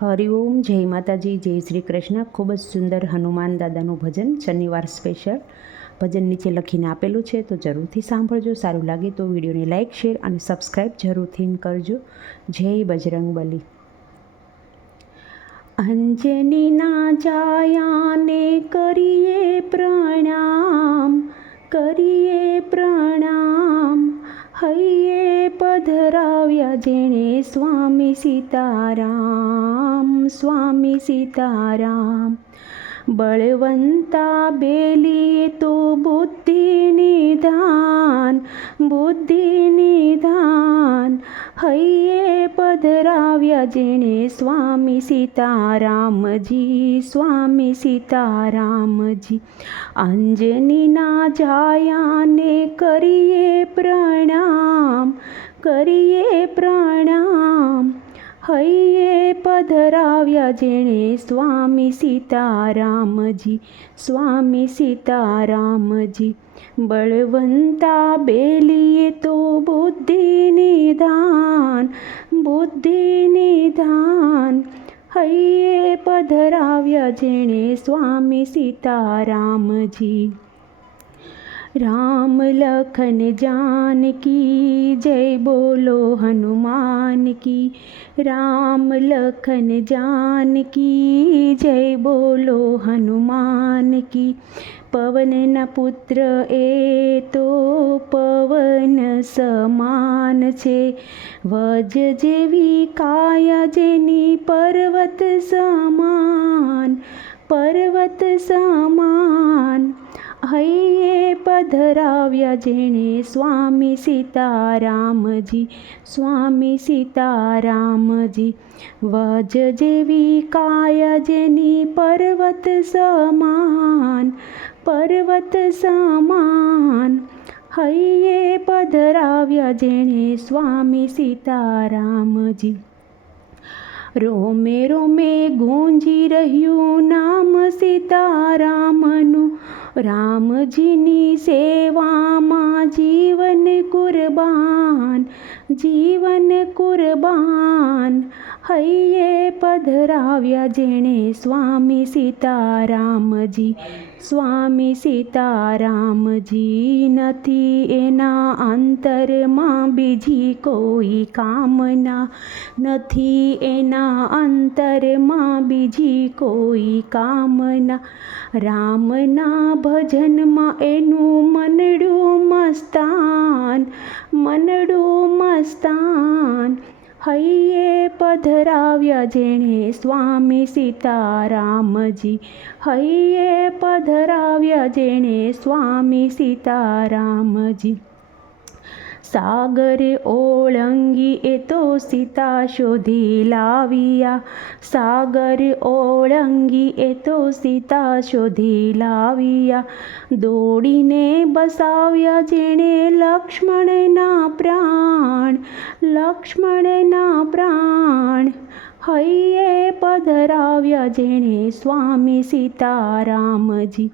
હરિઓમ, જય માતાજી, જય શ્રી કૃષ્ણ. ખૂબ જ સુંદર હનુમાન દાદાનું ભજન, શનિવાર સ્પેશિયલ ભજન નીચે લખીને આપેલું છે, તો જરૂરથી સાંભળજો. સારું લાગે તો વિડીયોને લાઇક, શેર અને સબસ્ક્રાઈબ જરૂરથી કરજો. જય બજરંગબલી. અંજનીના જાયાને કરીએ પ્રણામ, કરીએ પ્રણામ. હૈયે પધરાવ્યા જેણે સ્વામી સીતારામ, સ્વામી સીતારામ. બળવંતા બેલીએ તો બુદ્ધિ નિધાન, બુદ્ધિ નિધાન. હૈયે પધરાવ્યા જેણે સ્વામી સીતારામજી, સ્વામી સીતારામજી. અંજનીના જાયાને કરીએ પ્રણામ, કરીએ પ્રણામ. હૈયે પધરાવ્યા જેણે સ્વામી સીતારામજી, સ્વામી સીતારામજી. બળવંતા બેલીએ તો બુદ્ધિ નિધાન, બુદ્ધિ નિધાન. હૈયે પધરાવ્યા જેણે સ્વામી સીતારામજી. રામ લખન जानकी जय बोलो हनुमान की, राम लखन जानकी जय बोलो हनुमान की. પવનના પુત્ર એ તો પવન સમાન છે, વજ જેવી કાયા જેની પર્વત સમાન, પર્વત સમાન. હૈયે પધરાવ્યા જેણે સ્વામી સીતારામજી, સ્વામી સીતારામજી. વજ જેવી કાયા જેની પર્વત સમાન, પર્વત સમાન. હૈયે પધરાવ્યા જેણે સ્વામી સીતારામજી. રોમે રોમે ગૂંજી રહ્યું નામ સીતારામનું, રામજીની સેવામાં જીવન કુરબાન, જીવન કુરબાન. હૈયે પધરાવ્યા જેણે સ્વામી સીતારામજી, સ્વામી સીતારામજી. નથી એના અંતરમાં બીજી કોઈ કામના, નથી એના અંતરમાં બીજી કોઈ કામના. રામના ભજનમાં એનું મનડું મસ્તાન, મનડું મસ્તાન. હૈયે પધરાવ્યા જેણે સ્વામી સીતારામજી, હૈયે પધરાવ્યા જેણે સ્વામી સીતારામજી. સાગર ઓળંગી એ તો સીતા શોધી લાવ્યા, સાગર ઓળંગી એ તો સીતા શોધી લાવ્યા. દોડીને બસાવ્યા જેણે લક્ષ્મણના પ્રાણ, લક્ષ્મણના પ્રાણ. હૈયે પધરાવ્યા જેણે સ્વામી સીતારામજી,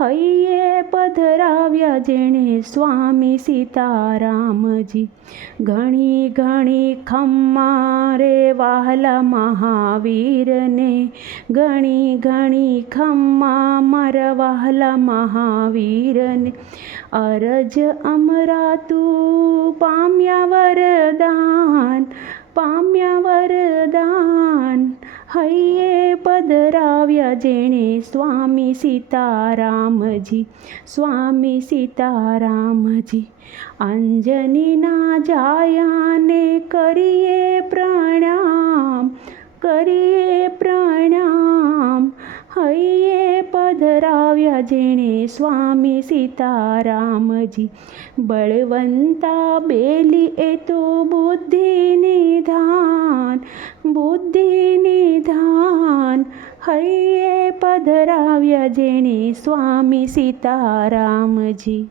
હૈયે પધરાવ્યા જેણે સ્વામી સીતારામજી. ઘણી ઘણી ખમ્મા રે વહાલા મહાવીરને, ઘણી ઘણી ખમ્મા મારા વહાલા મહાવીરને. અરજ અમરા તું પામ્યા વરદાન, પામ્યા વરદાન. હૈયે પધરાવ્યા જેણે સ્વામી સીતારામજી, સ્વામી સીતારામજી. અંજનીના જાયાને કરીએ પ્રણામ, કરીએ પ્રણામ. હૈયે પધરાવ્યા જેણે સ્વામી સીતારામજી. બળવંતા બેલી એ તો બુદ્ધિ નિધાન, બુદ્ધિ નિધાન. હૈયે પધરાવ્યા જેણે સ્વામી સીતારામજી.